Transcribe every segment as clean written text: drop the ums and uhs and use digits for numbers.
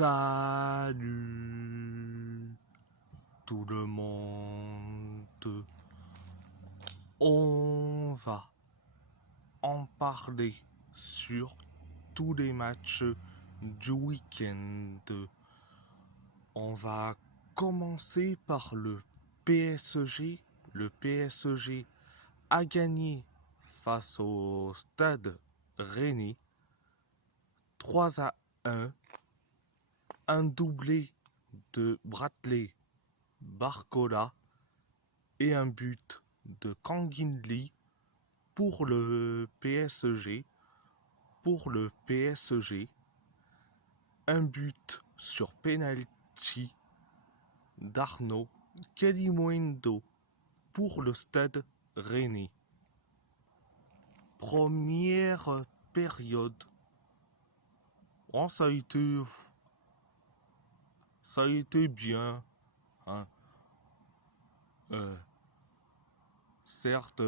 Salut tout le monde. On va en parler sur tous les matchs du week-end. On va commencer par le PSG. Le PSG a gagné face au Stade Rennais 3-1. Un doublé de Bradley Barcola et un but de Kangin Lee pour le PSG. Pour le PSG, un but sur penalty d'Arnaud Kalimuendo pour le Stade Rennais. Première période. Oh, ça a été bien. Hein. Certes,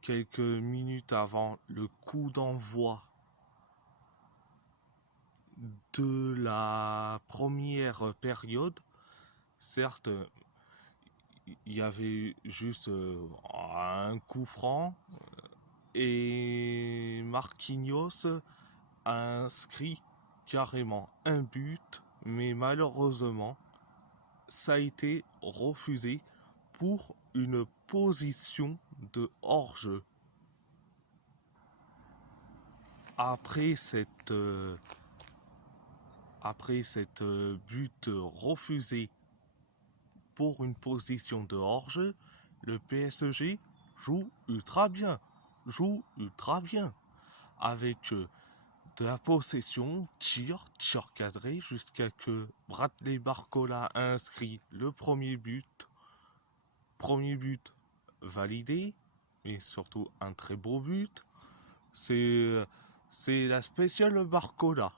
quelques minutes avant le coup d'envoi de la première période, certes, il y avait juste un coup franc et Marquinhos a inscrit carrément un but, mais malheureusement, ça a été refusé pour une position de hors-jeu. Après cette but refusé pour une position de hors-jeu, le PSG joue ultra bien. Avec de la possession, tir cadré jusqu'à que Bradley Barcola a inscrit le premier but. Premier but validé, mais surtout un très beau but. C'est la spéciale Barcola.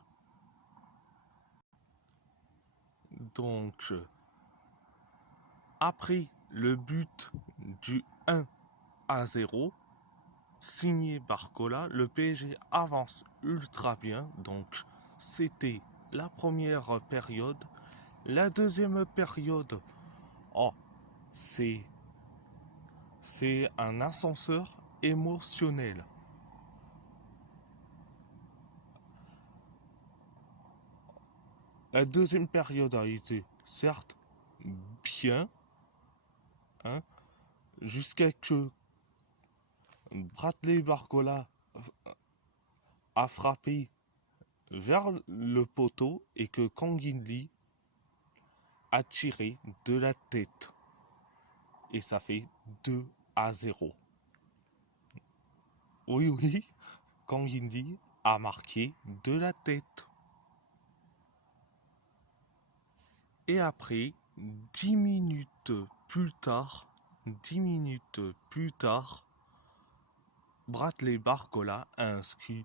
Donc, après le but du 1-0, signé Barcola, le PSG avance ultra bien. Donc, c'était la première période. La deuxième période, c'est un ascenseur émotionnel. La deuxième période a été, certes, bien, hein, jusqu'à que Bradley Barcola a frappé vers le poteau et que Kangin Lee a tiré de la tête. Et ça fait 2-0. Oui, Kangin Lee a marqué de la tête. Et après, 10 minutes plus tard, Bradley Barcola a inscrit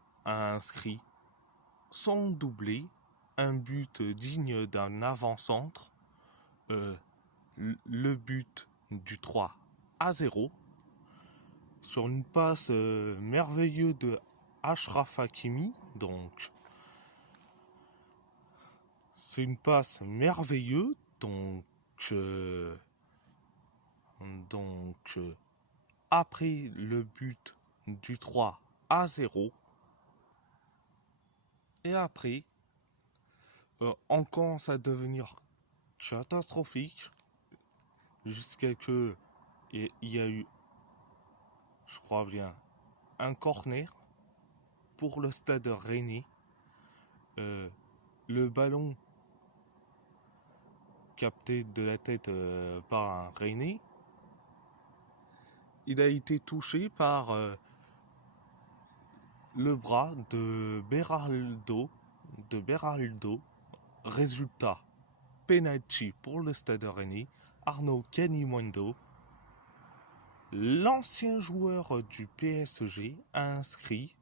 son doublé, un but digne d'un avant-centre, le but du 3-0, sur une passe merveilleuse de Achraf Hakimi. Donc, c'est une passe merveilleuse. Donc, après le but du 3-0, et après, on commence à devenir catastrophique jusqu'à que il y a eu, je crois bien, un corner pour le Stade Rennais. Le ballon capté de la tête par un Rennais, il a été touché par le bras de Beraldo. Résultat, penalty pour le Stade Rennais. Arnaud Kalimuendo, l'ancien joueur du PSG, a inscrit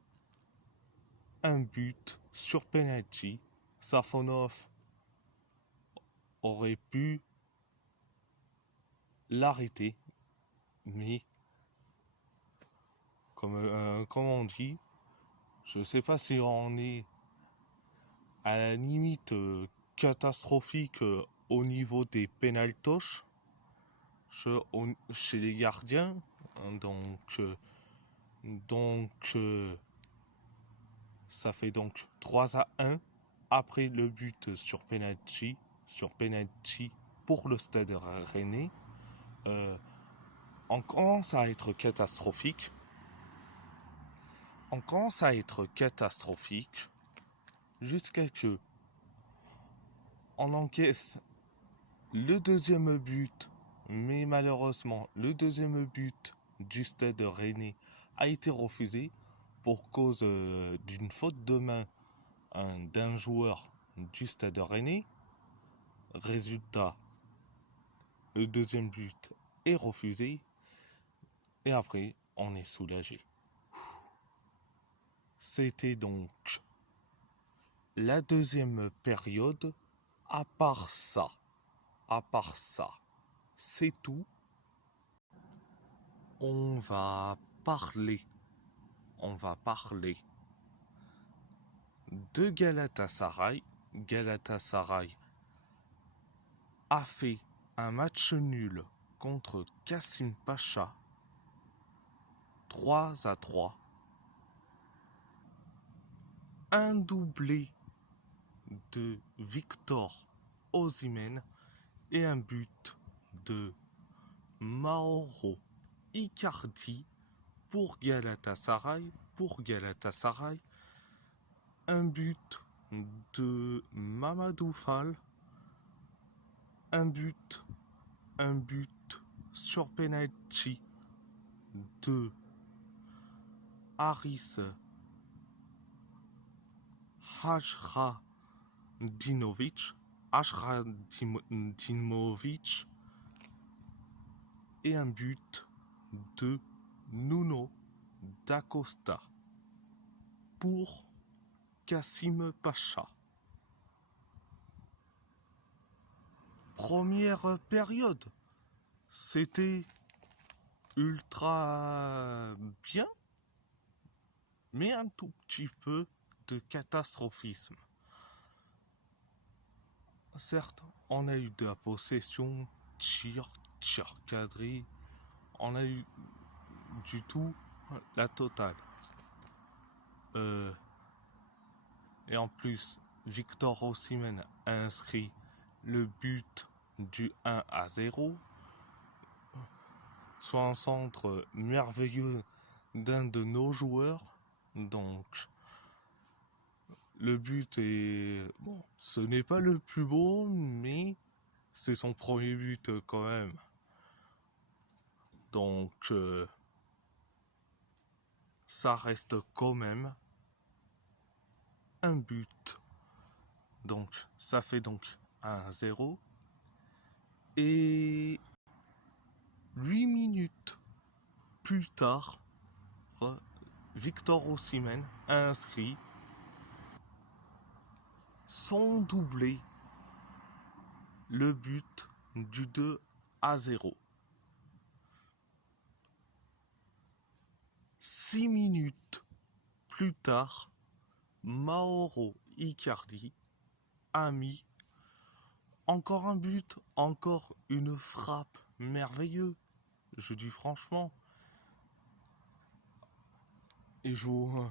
un but sur penalty. Safonov aurait pu l'arrêter, mais comme on dit, je ne sais pas si on est à la limite catastrophique au niveau des pénaltoches chez les gardiens. Donc, ça fait donc 3-1 après le but sur penalty pour le Stade Rennais. On commence à être catastrophique. Jusqu'à que on encaisse le deuxième but, mais malheureusement, le deuxième but du Stade Rennais a été refusé pour cause d'une faute de main d'un joueur du Stade Rennais. Résultat, le deuxième but est refusé et après, on est soulagé. C'était donc la deuxième période. À part ça, c'est tout. On va parler de Galatasaray. Galatasaray a fait un match nul contre Kassim Pacha 3-3. Un doublé de Victor Osimhen et un but de Mauro Icardi pour Galatasaray. Un but de Mamadou Fall. Un but sur penalty de Haris Hajradinovic et un but de Nuno da Costa pour Kassim Pacha. Première période, c'était ultra bien, mais un tout petit peu de catastrophisme. Certes, on a eu de la possession, tir cadré, on a eu du tout la totale. Et en plus, Victor Osimhen a inscrit le but du 1-0, soit un centre merveilleux d'un de nos joueurs. Donc, le but est... Bon, ce n'est pas le plus beau, mais c'est son premier but quand même. Donc, ça reste quand même un but. Donc, ça fait donc 1-0. Et 8 minutes plus tard, Victor Osimhen a inscrit son doublé, le but du 2-0. 6 minutes plus tard, Mauro Icardi a mis encore un but, encore une frappe merveilleuse. Je dis franchement. Et je vous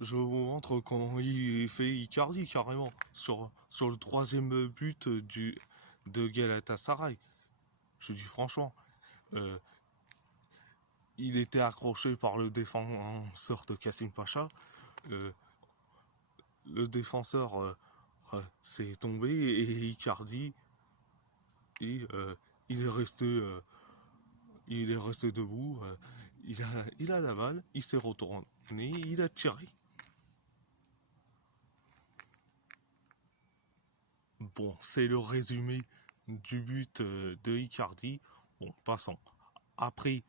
montre comment il fait Icardi carrément sur le troisième but de Galatasaray. Je dis franchement, il était accroché par le défenseur de Kassim Pacha. Le défenseur s'est tombé et Icardi il est resté debout. Il a la balle, il s'est retourné, il a tiré. Bon, c'est le résumé du but de Icardi. Bon, passons. Après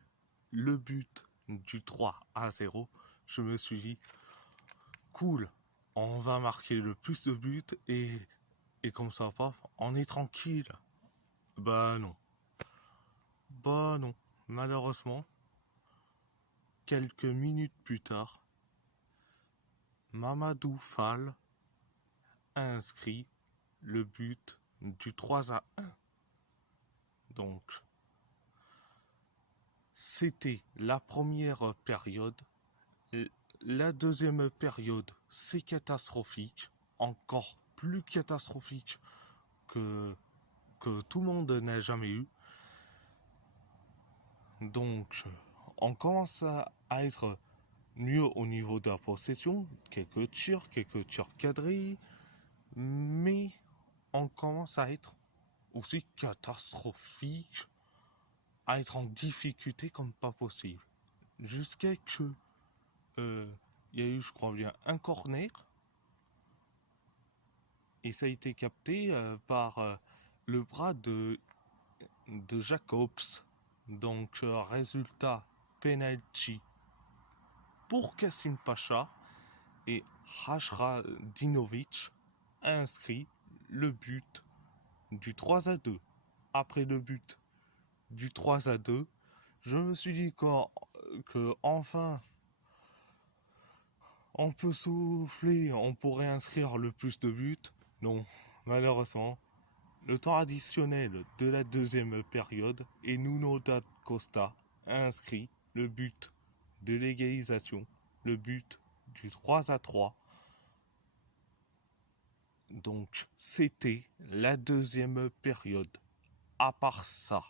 le but du 3-0, je me suis dit, cool, on va marquer le plus de buts et comme ça, paf, on est tranquille. Bah non, malheureusement, quelques minutes plus tard, Mamadou Fall a inscrit le but du 3-1. Donc, c'était la première période. La deuxième période, c'est catastrophique, encore plus catastrophique que tout le monde n'a jamais eu. Donc, on commence à être mieux au niveau de la possession, quelques tirs cadrés, mais on commence à être aussi catastrophique, à être en difficulté comme pas possible. Jusqu'à que il y a eu, je crois bien, un corner, et ça a été capté par le bras de Jacobs. Donc, résultat, penalty pour Kassim Pacha, et Hajradinovic a inscrit le but du 3-2. Après le but du 3-2, je me suis dit que enfin on peut souffler, on pourrait inscrire le plus de buts. Non, malheureusement, le temps additionnel de la deuxième période, et Nuno da Costa a inscrit le but de l'égalisation, le but du 3-3. Donc, c'était la deuxième période. À part ça,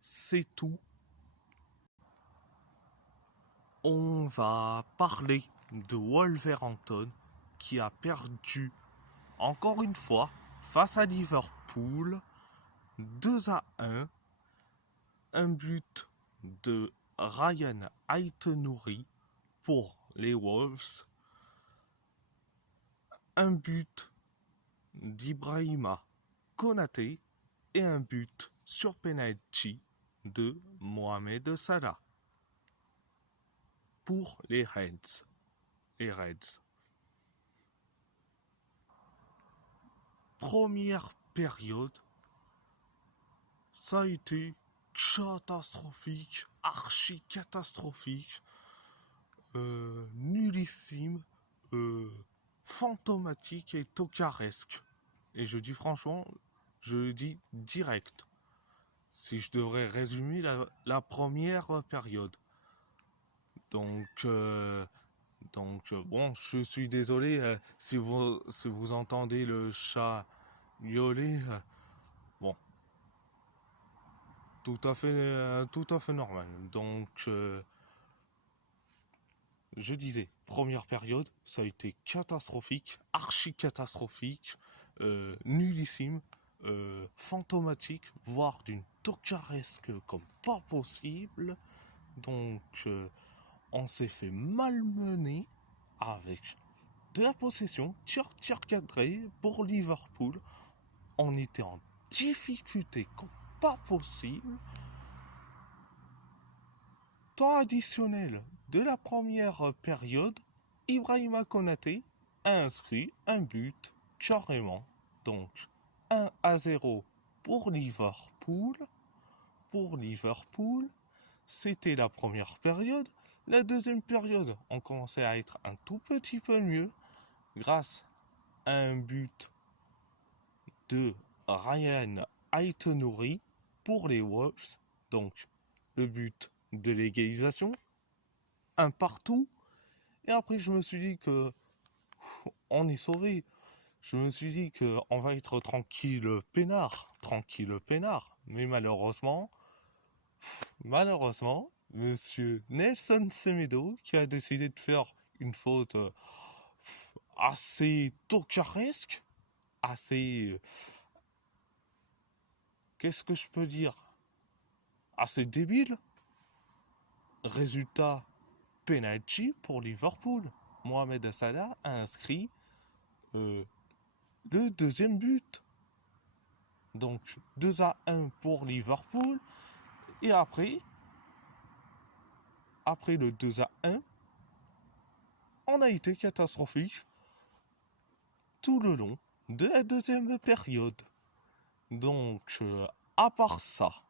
c'est tout. On va parler de Wolverhampton qui a perdu encore une fois face à Liverpool 2-1. Un but de Ryan Aït-Nouri pour les Wolves. Un but d'Ibrahima Konaté et un but sur penalty de Mohamed Salah pour les Reds. Première période, ça a été catastrophique, archi catastrophique, nullissime, fantomatique et tocaresque. Et je dis franchement, je le dis direct. Si je devrais résumer la première période. Donc, bon, je suis désolé si vous entendez le chat miauler. Bon, tout à fait normal. Donc, je disais, première période, ça a été catastrophique, archi catastrophique, nullissime, fantomatique, voire d'une tocaresque comme pas possible. Donc, on s'est fait malmener avec de la possession, tir cadré pour Liverpool. On était en difficulté comme pas possible. Temps additionnel de la première période, Ibrahima Konaté a inscrit un but carrément. Donc 1-0 pour Liverpool. C'était la première période. La deuxième période, on commençait à être un tout petit peu mieux grâce à un but de Ryan Aït-Nouri pour les Wolves. Donc, le but de l'égalisation, un partout. Et après, je me suis dit que on est sauvé. Je me suis dit qu'on va être tranquille peinard. Mais malheureusement, monsieur Nelson Semedo, qui a décidé de faire une faute assez tocaresque, assez... qu'est-ce que je peux dire? Assez débile. Résultat, penalty pour Liverpool. Mohamed Salah a inscrit le deuxième but. Donc 2-1 pour Liverpool. Et après le 2-1, on a été catastrophique tout le long de la deuxième période. Donc, à part ça,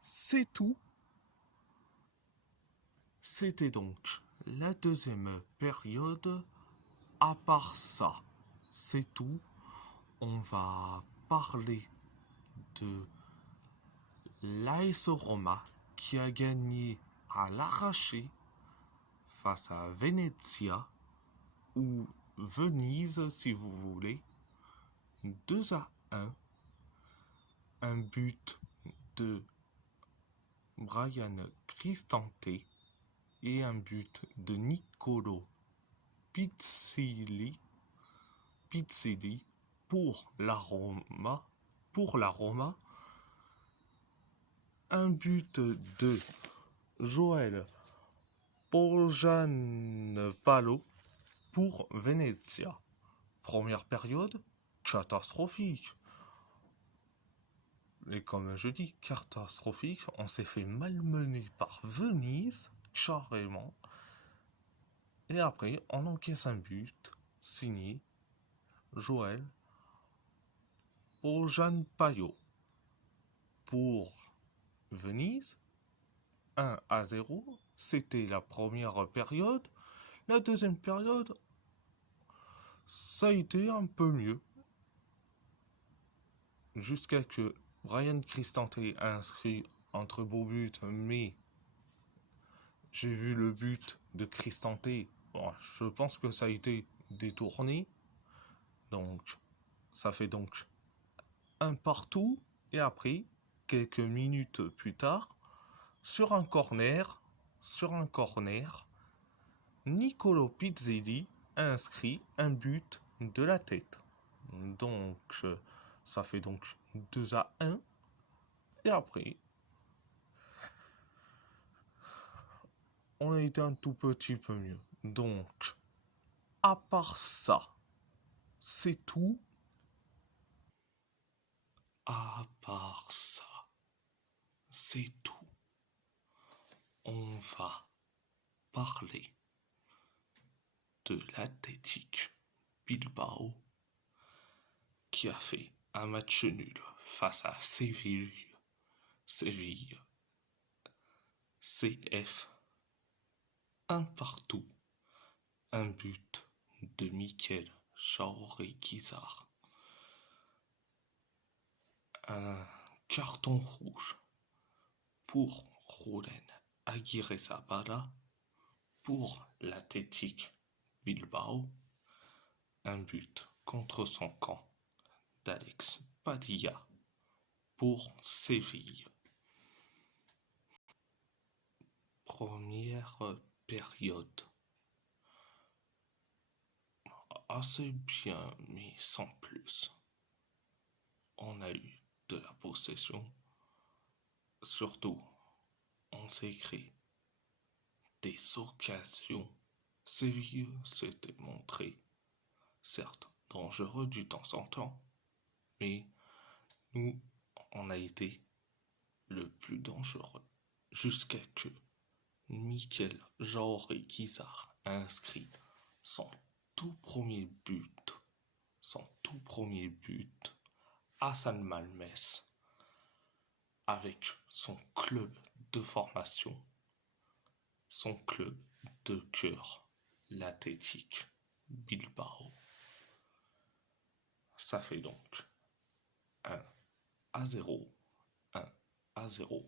c'est tout. C'était donc la deuxième période. À part ça, c'est tout. On va parler de l'AS Roma qui a gagné à l'arraché face à Venezia ou Venise si vous voulez, 2-1. Un but de Brian Cristante et un but de Nicolo Pizzilli pour la Roma. Un but de Joël Palo pour Venezia. Première période, catastrophique. Et comme je dis, catastrophique, on s'est fait malmener par Venise, carrément. Et après, on encaisse un but, signé Joël Payot pour Venise, 1-0. C'était la première période. La deuxième période, ça a été un peu mieux. Jusqu'à que Brian Cristante a inscrit entre beaux buts, mais j'ai vu le but de Cristante. Bon, je pense que ça a été détourné. Donc, ça fait donc un partout. Et après, quelques minutes plus tard, sur un corner, Nicolo Pizzilli a inscrit un but de la tête. Donc, ça fait donc 2-1. Et après, on a été un tout petit peu mieux. Donc, à part ça, c'est tout. À part ça, c'est tout. On va parler de l'Athletic Bilbao qui a fait un match nul face à Séville. CF. Un partout. Un but de Mikel Chaouri-Kizar. Un carton rouge pour Rulen Aguirre-Zabala pour l'Athletic Bilbao. Un but contre son camp d'Alex Padilla pour Séville. Première période. Assez bien, mais sans plus. On a eu de la possession. Surtout, on s'est créé des occasions. Séville s'était montré, certes, dangereux du temps en temps, mais nous, on a été le plus dangereux. Jusqu'à que Mikel Chaouri-Kizar a inscrit son tout premier but à San Malmès avec son club de formation, son club de cœur, l'Athletic Bilbao. Ça fait donc 1-0, 1-0.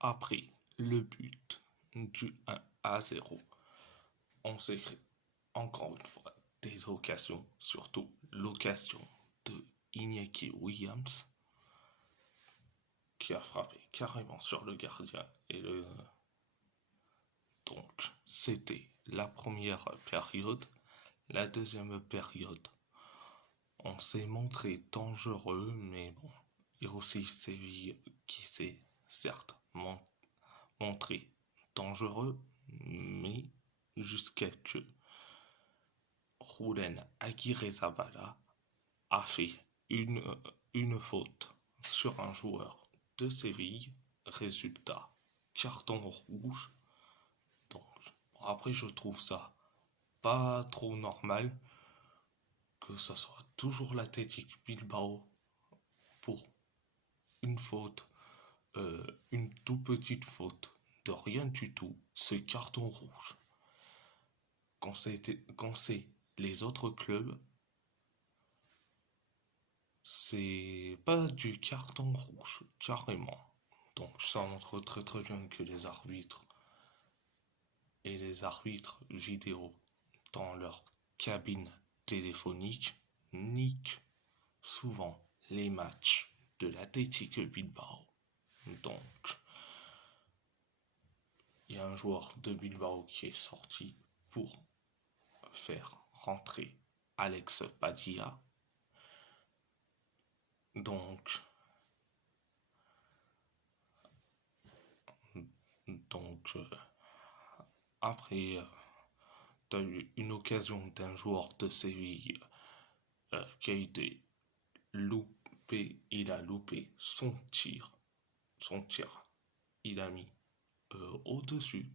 Après le but du 1-0, on s'est créé encore une fois des occasions, surtout l'occasion de Iñaki Williams qui a frappé carrément sur le gardien donc c'était la première période. La deuxième période, on s'est montré dangereux, mais bon, il y a aussi Séville qui s'est certes montré dangereux, mais jusqu'à que Rulen Aguirre-Zabala a fait une faute sur un joueur de Séville. Résultat, carton rouge. Donc, après, je trouve ça pas trop normal que ça soit toujours l'Athletic Bilbao pour une faute, une toute petite faute de rien du tout ce carton rouge. Quand c'est les autres clubs, c'est pas du carton rouge, carrément. Donc ça montre très très bien que les arbitres et les arbitres vidéo dans leur cabine téléphonique niquent souvent les matchs de l'Athletic Bilbao. Donc, il y a un joueur de Bilbao qui est sorti pour faire rentrer Alex Padilla. Donc, donc après, tu as eu une occasion d'un joueur de Séville qui a été loupé. Il a loupé son tir. Son tir, il a mis au-dessus,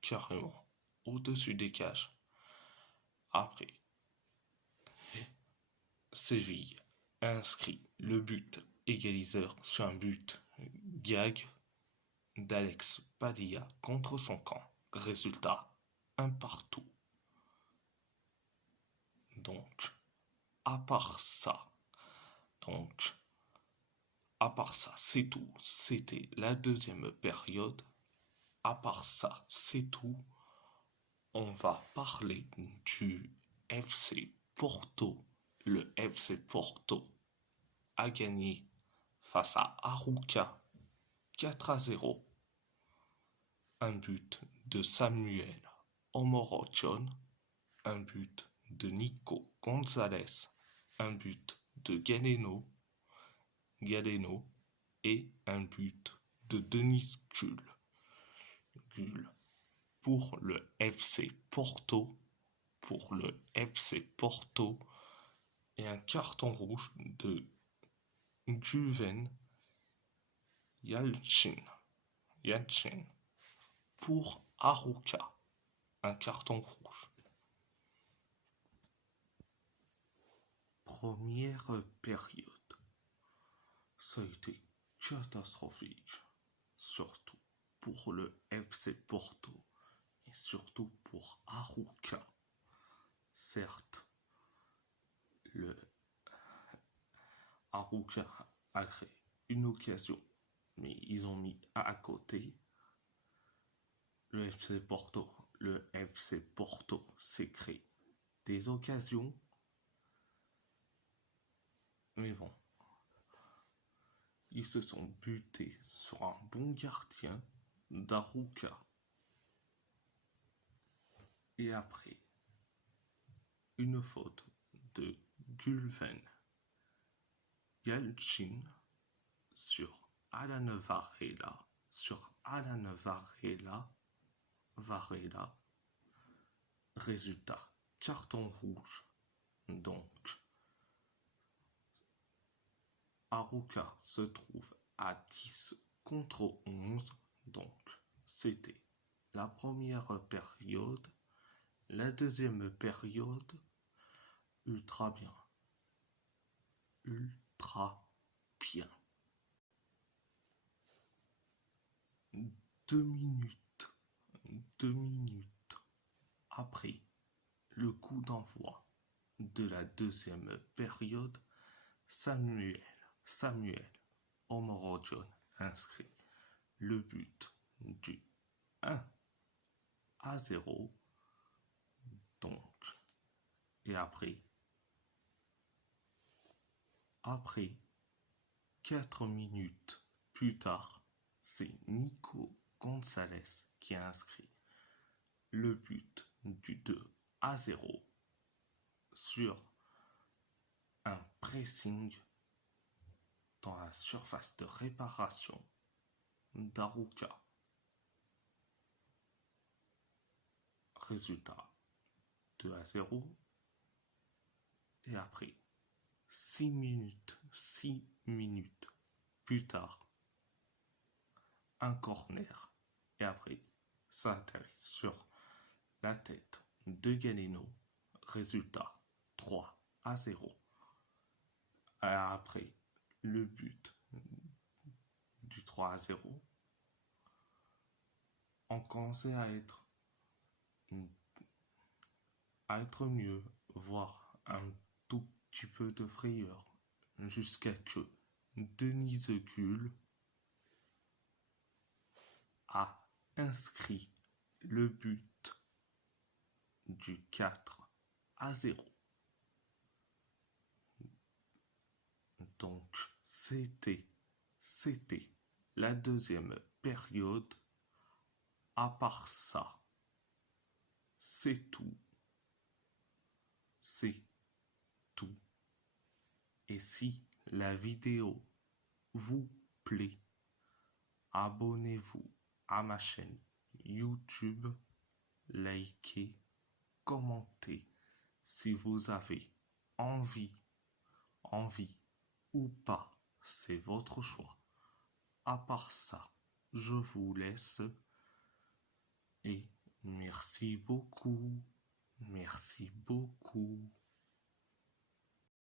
carrément, au-dessus des cages. Après, Séville a inscrit le but égaliseur sur un but gag d'Alex Padilla contre son camp. Résultat, un partout. Donc, à part ça, donc, à part ça, c'est tout. C'était la deuxième période. À part ça, c'est tout. On va parler du FC Porto. Le FC Porto a gagné face à Arouca 4-0. Un but de Samuel Omorochon, un but de Nico Gonzalez, un but de Galeno et un but de Denis Gull pour le FC Porto. Pour le FC Porto et un carton rouge de Guven Yalchin pour Arouca. Un carton rouge. Première période. Ça a été catastrophique. Surtout pour le FC Porto. Et surtout pour Arouca. Certes, le Arouca a créé une occasion, mais ils ont mis à côté. Le FC Porto s'est créé des occasions, mais bon, ils se sont butés sur un bon gardien d'Arouca. Et après, une faute de Gulven Yalchin sur Alan Varela. Résultat, carton rouge. Donc, Arouca se trouve à 10 contre 11. Donc, c'était la première période. La deuxième période, ultra bien. Ultra bien. 2 minutes après le coup d'envoi de la deuxième période, Samuel Omorojon inscrit le but du 1-0. Donc, et après 4 minutes plus tard, c'est Nico Gonzalez qui a inscrit le but du 2-0 sur un pressing dans la surface de réparation d'Arouca. Résultat 2-0. Et après 6 minutes plus tard, un corner. Et après, ça atterrit sur la tête de Galeno. Résultat 3-0. Après le but du 3-0, on commençait à être mieux, voire un tout petit peu de frayeur, jusqu'à que Denise Gull a inscrit le but du 4-0. Donc c'était la deuxième période. À part ça, c'est tout. C'est tout. Et si la vidéo vous plaît, abonnez-vous à ma chaîne YouTube, likez, commentez si vous avez envie ou pas, c'est votre choix. À part ça, je vous laisse et merci beaucoup